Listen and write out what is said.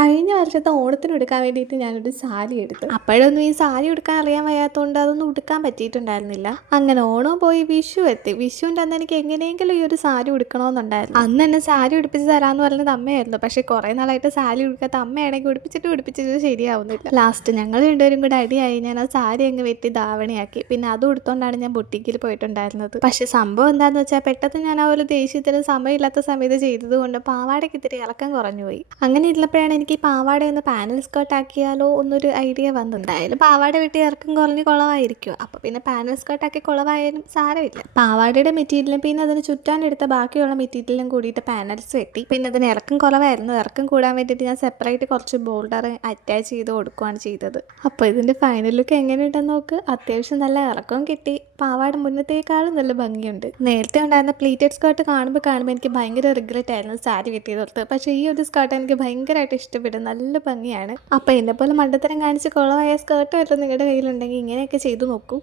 കഴിഞ്ഞ വർഷത്തെ ഓണത്തിന് ഉടുക്കാൻ വേണ്ടിയിട്ട് ഞാനൊരു സാരി എടുത്തു. അപ്പോഴൊന്നും ഈ സാരി ഉടുക്കാൻ അറിയാൻ വയ്യാത്തതുകൊണ്ട് അതൊന്നും ഉടുക്കാൻ പറ്റിയിട്ടുണ്ടായിരുന്നില്ല. അങ്ങനെ ഓണം പോയി വിഷു എത്തി. വിഷുവിൻ്റെ അന്ന് എനിക്ക് എങ്ങനെയെങ്കിലും ഈ ഒരു സാരി ഉടുക്കണമെന്നുണ്ടായിരുന്നു. അന്ന് എന്നെ സാരി ഉടുപ്പിച്ച് തരാമെന്ന് പറഞ്ഞത് അമ്മയായിരുന്നു. പക്ഷേ കുറേ നാളായിട്ട് സാരി ഉടുക്കാത്ത അമ്മയാണെങ്കിൽ ഉടുപ്പിച്ചിട്ട് ശരിയാവുന്നില്ല. ലാസ്റ്റ് ഞങ്ങൾ രണ്ടുപേരും കൂടെ അടിയായി. ഞാൻ ആ സാരി അങ്ങ് വെട്ടി ധാവണിയാക്കി. പിന്നെ അത് ഉടുത്തോണ്ടാണ് ഞാൻ ബൊട്ടിക്കിൽ പോയിട്ടുണ്ടായിരുന്നത്. പക്ഷേ സംഭവം എന്താണെന്ന് വെച്ചാൽ പെട്ടെന്ന് ഞാൻ ആ ഒരു ദേഷ്യത്തിന് സമയമില്ലാത്ത സമയത്ത് ചെയ്തത് കൊണ്ട് പാവാടയ്ക്ക് ഇത്തിരി ഇളക്കം കുറഞ്ഞു പോയി. അങ്ങനെ ഇരുന്നപ്പോഴാണ് എനിക്ക് ഈ പാവാട ഒന്ന് പാനൽ സ്കേർട്ട് ആക്കിയാലോ എന്നൊരു ഐഡിയ വന്നു. എന്തായാലും പാവാട വെട്ടി ഇറക്കം കുറഞ്ഞ് കുളമായിരിക്കും. അപ്പോൾ പിന്നെ പാനൽ സ്കേർട്ട് ആക്കി കുളമായാലും സാരമില്ല. പാവാടയുടെ മെറ്റീരിയലും പിന്നെ അതിന് ചുറ്റാനെടുത്ത ബാക്കിയുള്ള മെറ്റീരിയലും കൂടിയിട്ട് പാനൽസ് വെട്ടി. പിന്നെ അതിന് ഇറക്കം കുറവായിരുന്നു. ഇറക്കം കൂടാൻ വേണ്ടിയിട്ട് ഞാൻ സെപ്പറേറ്റ് കുറച്ച് ബോൾഡർ അറ്റാച്ച് ചെയ്ത് കൊടുക്കുകയാണ് ചെയ്തത്. അപ്പോൾ ഇതിൻ്റെ ഫൈനൽ ലുക്ക് എങ്ങനെയുണ്ടെന്ന് നോക്ക്. അത്യാവശ്യം നല്ല ഇറക്കവും കിട്ടി. പാവാട മുന്നത്തേക്കാളും നല്ല ഭംഗിയുണ്ട്. നേരത്തെ ഉണ്ടായിരുന്ന പ്ലീറ്റഡ് സ്കേർട്ട് കാണുമ്പോൾ എനിക്ക് ഭയങ്കര റിഗ്രറ്റ് ആയിരുന്നു സാരി വെട്ടിയതോർത്ത്. പക്ഷേ ഈ ഒരു സ്കേർട്ട് എനിക്ക് ഭയങ്കരമായിട്ട് ഇഷ്ടപ്പെടും. നല്ല ഭംഗിയാണ്. അപ്പോൾ എന്നെപ്പോലെ മണ്ടത്തരം കാണിച്ച് കുളമായ സ്കേർട്ട് വല്ലതും നിങ്ങളുടെ കയ്യിലുണ്ടെങ്കിൽ ഇങ്ങനെയൊക്കെ ചെയ്തു നോക്കൂ.